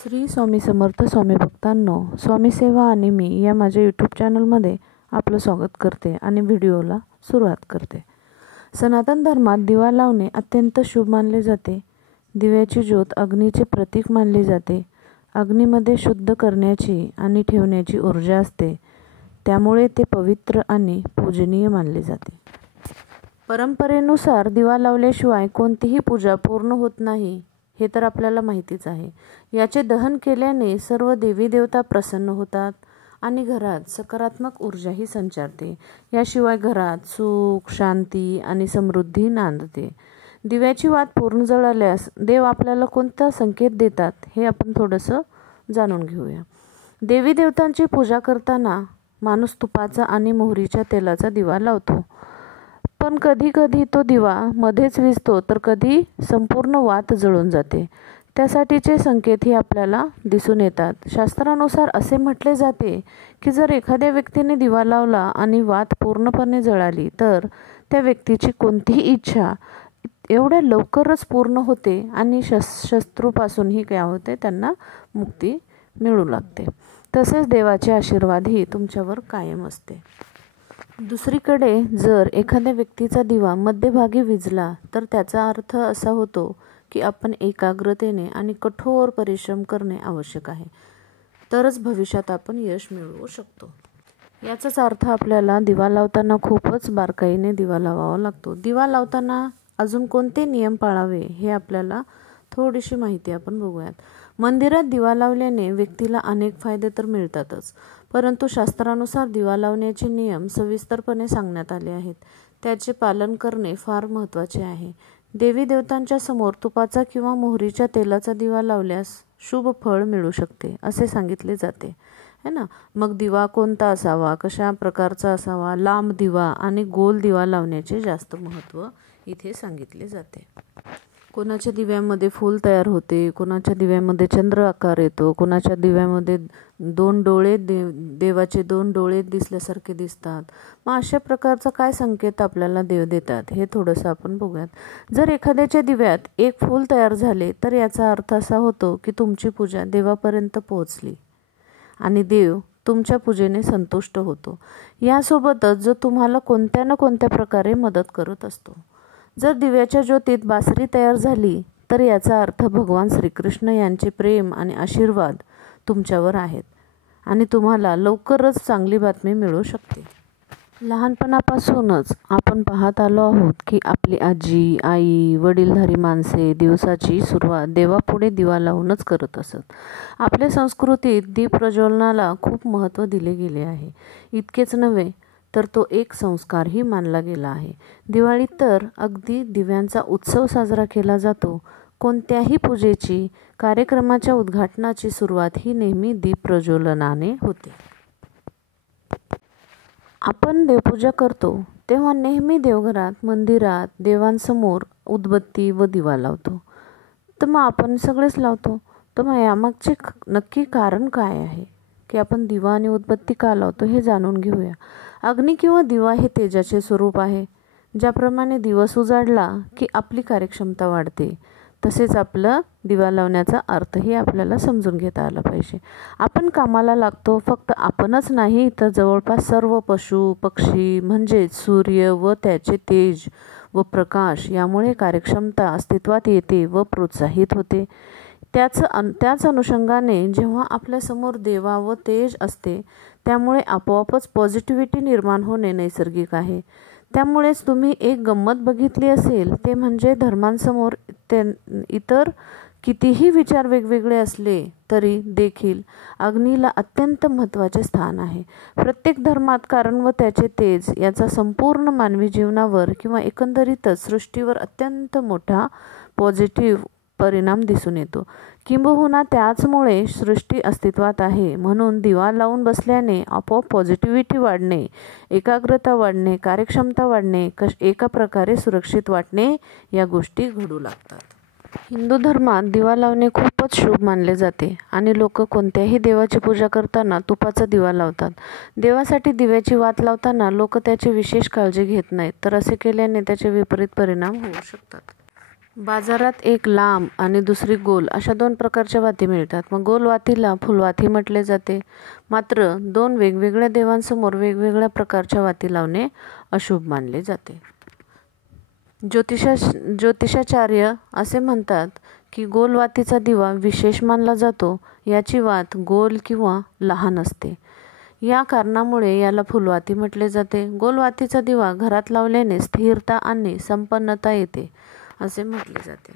श्री स्वामी समर्थ स्वामी भक्तांनो, स्वामी सेवा आणि मी या माझ्या यूट्यूब चॅनलमध्ये आपलं स्वागत करते आणि व्हिडिओला सुरुवात करते. सनातन धर्मात दिवा लावणे अत्यंत शुभ मानले जाते. दिव्याची ज्योत अग्नीचे प्रतीक मानली जाते. अग्नीमध्ये शुद्ध करण्याची आणि ठेवण्याची ऊर्जा असते, त्यामुळे ते पवित्र आणि पूजनीय मानले जाते. परंपरेनुसार दिवा लावल्याशिवाय कोणतीही पूजा पूर्ण होत नाही, हे तर आपल्याला माहितीच आहे. याचे दहन केल्याने सर्व देवी देवता प्रसन्न होतात आणि घरात सकारात्मक ऊर्जाही संचारते. याशिवाय घरात सुख, शांती आणि समृद्धी नांदते. दिव्याची वात पूर्ण जळाल्यास देव आपल्याला कोणता संकेत देतात, हे आपण थोडंसं जाणून घेऊया. देवी देवतांची पूजा करताना माणूस तुपाचा आणि मोहरीच्या तेलाचा दिवा लावतो, पण कधी कधी तो दिवा मध्येच विझतो तर कधी संपूर्ण वात जळून जाते. त्यासाठीचे संकेतही आपल्याला दिसून येतात. शास्त्रानुसार असे म्हटले जाते की जर एखाद्या व्यक्तीने दिवा लावला आणि वात पूर्णपणे जळाली तर त्या व्यक्तीची कोणतीही इच्छा एवढ्या लवकरच पूर्ण होते आणि शत्रूपासूनही काय होते, त्यांना मुक्ती मिळू लागते. तसेच देवाचे आशीर्वादही तुमच्यावर कायम असते. दुसरीकडे जर एखाद्या व्यक्तीचा दिवा मध्यभागी विझला तर त्याचा अर्थ असा होतो की आपण एकाग्रतेने आणि कठोर परिश्रम करणे आवश्यक आहे, तरच भविष्यात आपण यश मिळवू शकतो. याचाच अर्थ आपल्याला दिवा लावताना खूपच बारकाईने दिवा लावावा लागतो. दिवा लावताना अजून कोणते नियम पाळावे, हे आपल्याला थोडीशी माहिती आपण बघूयात. मंदिरात दिवा लावल्याने व्यक्तीला अनेक फायदे तर मिळतातच, परंतु शास्त्रानुसार दिवा लावण्याचे नियम सविस्तरपणे सांगण्यात आले आहेत. त्याचे पालन करणे फार महत्त्वाचे आहे. देवी देवतांच्या समोर तुपाचा किंवा मोहरीच्या तेलाचा दिवा लावल्यास शुभ फळ मिळू शकते, असे सांगितले जाते, है ना. मग दिवा कोणता असावा, कशा प्रकारचा असावा, लांब दिवा आणि गोल दिवा लावण्याचे जास्त महत्त्व इथे सांगितले जाते. कोणाच्या दिव्यामध्ये फूल तयार होते, कोणाच्या दिव्यामध्ये चंद्र आकार येतो, कोणाच्या दिव्यामध्ये दोन डोळे देवाचे दोन डोळे दिसल्यासारखे दिसतात. मग अशा प्रकारचा काय संकेत आपल्याला देव देतात, हे थोडंसं आपण बघूयात. जर एखाद्याच्या दिव्यात एक फूल तयार झाले तर याचा अर्थ असा होतो की तुमची पूजा देवापर्यंत पोहोचली आणि देव तुमच्या पूजेने संतुष्ट होतो. यासोबतच जो तुम्हाला कोणत्या ना कोणत्या प्रकारे मदत करत असतो. जर दिव्याच्या ज्योतीत बासरी तयार झाली तर याचा अर्थ भगवान श्रीकृष्ण यांचे प्रेम आणि आशीर्वाद तुमच्यावर आहेत आणि तुम्हाला लवकरच चांगली बातमी मिळू शकते. लहानपणापासूनच आपण पाहत आलो आहोत की आपली आजी, आई, वडीलधारी माणसे दिवसाची सुरुवात देवापुढे दिवा लावूनच करत असत. आपल्या संस्कृतीत दीप प्रज्वलनाला खूप महत्त्व दिले गेले आहे. इतकेच नव्हे तर तो एक संस्कारही मानला गेला आहे. दिवाळीत तर अगदी दिव्यांचा उत्सव साजरा केला जातो. कोणत्याही पूजेची, कार्यक्रमाच्या उद्घाटनाची सुरुवात ही नेहमी दीप प्रज्वलनाने होते. आपण देवपूजा करतो तेव्हा नेहमी देवघरात, मंदिरात, देवांसमोर उदबत्ती व दिवा लावतो. तर मग आपण सगळेच लावतो. तर मग यामागचे नक्की कारण काय आहे की आपण दिवा आणि उदबत्ती का लावतो, हे जाणून घेऊया. अग्नी किंवा दिवा हे तेजाचे स्वरूप आहे. ज्याप्रमाणे दिवस उजाडला की आपली कार्यक्षमता वाढते, तसेच आपलं दिवा लावण्याचा अर्थही आपल्याला समजून घेता आला पाहिजे. आपण कामाला लागतो. फक्त आपणच नाही तर जवळपास सर्व पशु पक्षी, म्हणजेच सूर्य व त्याचे तेज व प्रकाश, यामुळे कार्यक्षमता अस्तित्वात येते व प्रोत्साहित होते. त्याच अनुषंगाने जेव्हा आपल्यासमोर देवा व तेज असते, त्यामुळे आपोआपच पॉझिटिव्हिटी निर्माण होणे नैसर्गिक आहे. त्यामुळेच तुम्ही एक गंमत बघितली असेल, ते म्हणजे धर्मांसमोर इतर कितीही विचार वेगवेगळे असले तरी देखील अग्नीला अत्यंत महत्त्वाचे स्थान आहे. प्रत्येक धर्मात कारण व त्याचे तेज याचा संपूर्ण मानवी जीवनावर किंवा एकंदरीतच सृष्टीवर अत्यंत मोठा पॉझिटिव्ह परिणाम दिसून येतो. किंबहुना त्याचमुळे सृष्टी अस्तित्वात आहे. म्हणून दिवा लावून बसल्याने आपोआप पॉझिटिव्हिटी वाढणे, एकाग्रता वाढणे, कार्यक्षमता वाढणे, एका प्रकारे सुरक्षित वाटणे, या गोष्टी घडू लागतात. हिंदू धर्मात दिवा लावणे खूपच शुभ मानले जाते आणि लोक कोणत्याही देवाची पूजा करताना तुपाचा दिवा लावतात. देवासाठी दिव्याची वात लावताना लोक त्याची विशेष काळजी घेत नाहीत, तर असे केल्याने त्याचे विपरीत परिणाम होऊ शकतात. बाजारात एक लांब आणि दुसरी गोल अशा 2 प्रकारच्या वाती मिळतात. मग गोल वातीला फुलवाती म्हटले जाते. मात्र 2 वेगवेगळ्या देवांसमोर वेगवेगळ्या प्रकारच्या वाती लावणे अशुभ मानले जाते. ज्योतिषाचार्य असे म्हणतात की गोल वातीचा दिवा विशेष मानला जातो. याची वात गोल किंवा लहान असते. या कारणामुळे याला फुलवाती म्हटले जाते. गोल वातीचा दिवा घरात लावल्याने स्थिरता आणि संपन्नता येते असे म्हटले जाते.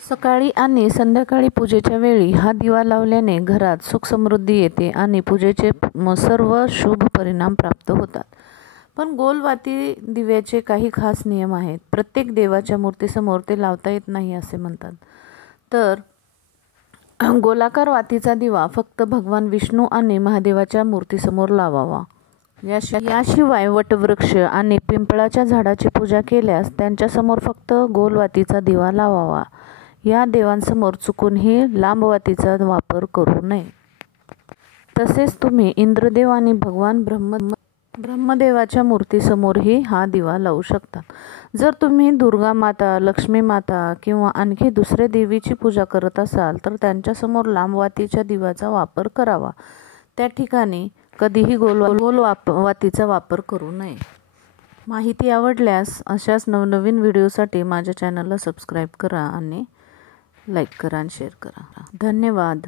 सकाळी आणि संध्याकाळी पूजेच्या वेळी हा दिवा लावल्याने घरात सुख समृद्धी येते आणि पूजेचे सर्व शुभ परिणाम प्राप्त होतात. पण गोल वाती दिव्याचे काही खास नियम आहेत. प्रत्येक देवाच्या मूर्तीसमोर ते लावता येत नाही असे म्हणतात. तर गोलाकार वातीचा दिवा फक्त भगवान विष्णू आणि महादेवाच्या मूर्तीसमोर लावावा. याशिवाय वटवृक्ष आणि पिंपळाच्या झाडाची पूजा केल्यास त्यांच्यासमोर फक्त गोल वातीचा दिवा लावावा. या देवांसमोर चुकूनही लांब वातीचा वापर करू नये. तसेच तुम्ही इंद्रदेव आणि भगवान ब्रह्मदेवाच्या मूर्तीसमोरही हा दिवा लावू शकता. जर तुम्ही दुर्गा माता, लक्ष्मी माता किंवा आणखी दुसऱ्या देवीची पूजा करत असाल तर त्यांच्यासमोर लांब वातीच्या दिव्याचा वापर करावा. त्या ठिकाणी कधीही गोल वातीचा वापर करू नये. माहिती आवडल्यास अशाच नवनवीन व्हिडिओसाठी माझ्या चॅनलला सबस्क्राईब करा आणि लाईक करा आणि शेअर करा. धन्यवाद.